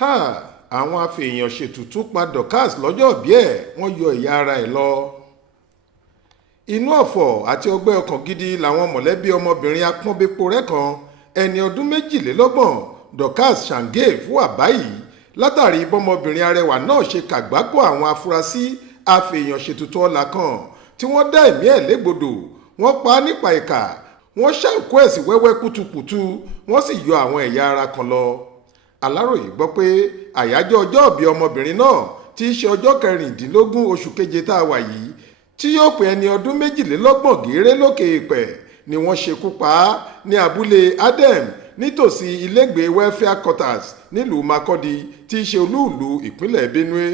Àwọn afèèyàn-ṣètùtù pa Dorcas lọ́jọọbí ẹ̀ wọ́n yọ ẹ̀yà ara ẹ̀ lọ. Inú ọ̀fọ̀ àti ọgbẹ́ ọkàn gidi làwọn mọ̀lẹ́bí ọmọbìnrin apọ́nbẹ́porẹ́ kan ẹni ọdún 22 Dorcas Shangave wà báyìí látàrí bọ́mọbìnrin arẹwà náà ṣe kàgbákò àwọn afurasí afèèyàn-ṣètùtù ọlà kan tí wọ́n dá ẹ̀mí ẹ̀ légbodò. Wọ́n pa á nípa ìkà, wọ́n ṣá òkú ẹ̀ sí wẹ́wẹ́ kùtùkùtù, wọ́n sì yọ àwọn ẹ̀yà ara kan lọ. Aláròyé gbọ́ pé àyájọ́ ọjọ́òbí ọmọbìnrin náà tí í ṣe ọjọ́ 16 oṣù keje tá a wà yìí tí yóò pé ẹni ọdún 22 gééré lókè èèpẹ̀ ni wọ́n ṣekú pa á ní abúlé Adem nítòsí ilégbèé welfare quarters nílùú Makurdi tí í ṣe olúùlú ìpínlẹ̀ Benue.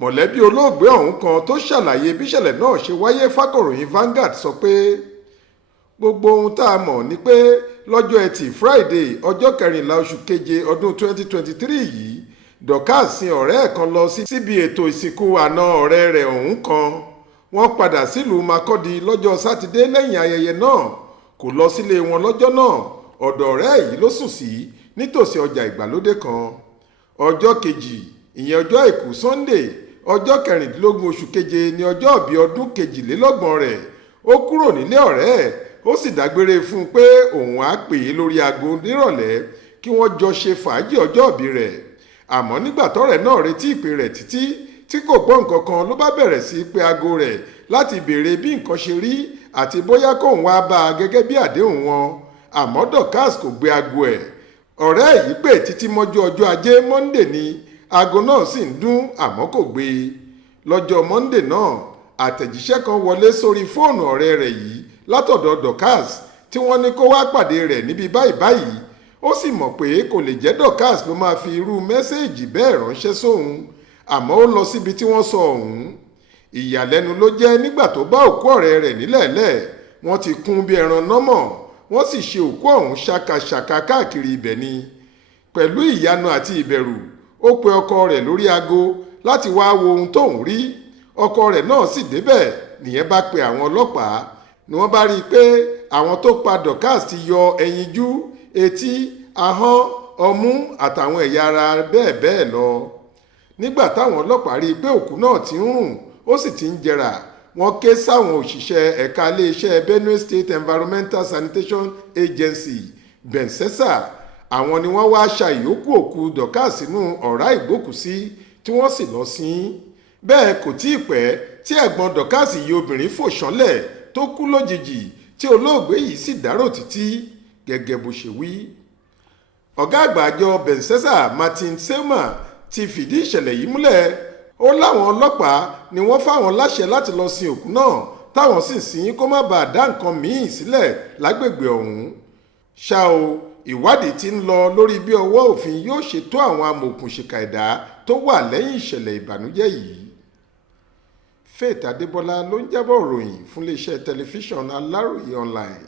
Mọ̀lẹ́bí olóògbé ọ̀hún kan tó ṣàlàyé bíṣẹ̀lẹ̀ náà ṣe wáyé fákọ̀ròyìn Vanguard sọ pé gbogbo ohun tá a mọ̀ ni pé lọ́jọ́ ẹtì Friday ọjọ́ 14 oṣù keje ọdún 2023 yìí Dorcas sin ọ̀rẹ́ ẹ̀ kan lọ síbi ètò ìsìnkú àna ọ̀rẹ́ rẹ̀ ọ̀hún kan. Wọ́n padà sílùú Makurdi lọ́jọ́ sátidé lẹ́yìn ayẹyẹ náà. Kò lọ sílé wọn lọ́jọ́ náà, ọ̀dọ̀ ọ̀rẹ́ yìí ló sùn sí nítòsí ọjà ìgbàlódé kan. Ọjọ́ kejì ìyẹn ọjọ́ àìkú Sunday ọjọ́ 16 oṣù keje ní ọjọ́òbí ọdún 22 rẹ̀. Ó kúrò nílé ọ̀rẹ́ ẹ̀, ó sì dágbére fún un pé òun á pè é lórí aago nírọ̀lẹ́ kí wọ́n jọ ṣe fàájì ọjọ́òbí rẹ̀. Àmọ́ nígbà tọ́rẹ́ náà retí ìpè rẹ̀ títí tí kò gbọ́ nǹkan kan ló bá bẹ̀rẹ̀ sí í pe aago rẹ̀ láti béèrè bí nǹkan ṣe rí àti bóyá kóun wá bá a gẹ́gẹ́ bí àdéhùn wọn. Àmọ́ Dorcas kò gbé aago ẹ̀. Ọ̀rẹ́ yìí pè títí mọ́jú ọjọ́ ajé Monday ni aago náà sì ń dún àmọ́ kò gbé e. Lọ́jọ́ Monday náà àtẹ̀jíṣẹ́ kan wọlé sórí fóònù ọ̀rẹ́ rẹ̀ yìí látọ̀dọ̀ Dorcas tí wọ́n ní kó wá pàdé rẹ̀ níbi báyìí. Ó sì mọ̀ pé kò lè jẹ́ Dorcas ló máa fi irú mẹ́sẹ́ẹ̀jì bẹ́ẹ̀ ránṣẹ́ sóhun, àmọ́ ó lọ síbi tí wọ́n sọ ọ̀hún. Ìyàlẹ́nu ló jẹ́ nígbà tó bá òkú ọ̀rẹ́ rẹ̀ nílẹ̀ẹ́lẹ̀, wọ́n ti kún bí ẹran nọ́mọ̀, wọ́n sì ṣe òkú ọ̀hún ṣàkàṣàkà káàkiri ibẹ̀ ni. Pẹ̀lú ìyanu àti ìbẹ̀rù, ó pe ọkọ rẹ̀ lórí aago láti wá wo ohun tóun rí. Ọkọ rẹ̀ náà sì débẹ̀, nìyẹn bá pe àwọn ọlọ́pàá ni wọ́n bá rí i pé àwọn tó pa Dorcas ti yọ ẹyinjú, etí, ahọ́n, ọmú àtàwọn ẹ̀yà ara bẹ́ẹ̀ lọ. Nígbà táwọn ọlọ́pàá rí i pé òkú náà ti ń rùn ó sì ti ń jẹrà, wọ́n ké sáwọn òṣìṣẹ́ ẹ̀ka iléeṣẹ́ Benue State Environmental Sanitation Agency bensesa. Àwọn ni wọ́n wá ṣa ìyókù òkú Dorcas sínú ọ̀rá ìgbókùsí tí wọ́n sì lọ sin. Bẹ́ẹ̀ kò tí ì pẹ́ tí ẹ̀gbọ́n Dorcas yìí obìnrin fò ṣánlẹ̀ tó kú lójijì tí olóògbé yìí sì dárò títí gẹ́gẹ́ bó ṣe wí. Ọ̀gá àgbà àjọ bensesa Martin Selma ti fìdí ìṣẹ̀lẹ̀ yìí múlẹ̀. Ó láwọn ọlọ́pàá ni wọ́n fáwọn láṣẹ láti lọ sin òkú náà táwọn sì sin kó má bàa dá nǹkan míì sílẹ̀ lágbègbè ọ̀hún. Ṣá o, ìwádìí ti ń lọ lórí bí ọwọ́ òfin yóò ṣe tó àwọn amòòkùnṣìkà ẹ̀dá tó wà lẹ́yìn ìṣẹ̀lẹ̀ ìbànújẹ́ yìí. Faith Adébọ́lá ló ń jábọ̀ ròyìn fún iléeṣẹ́ tẹlifíṣàn Aláròyé online.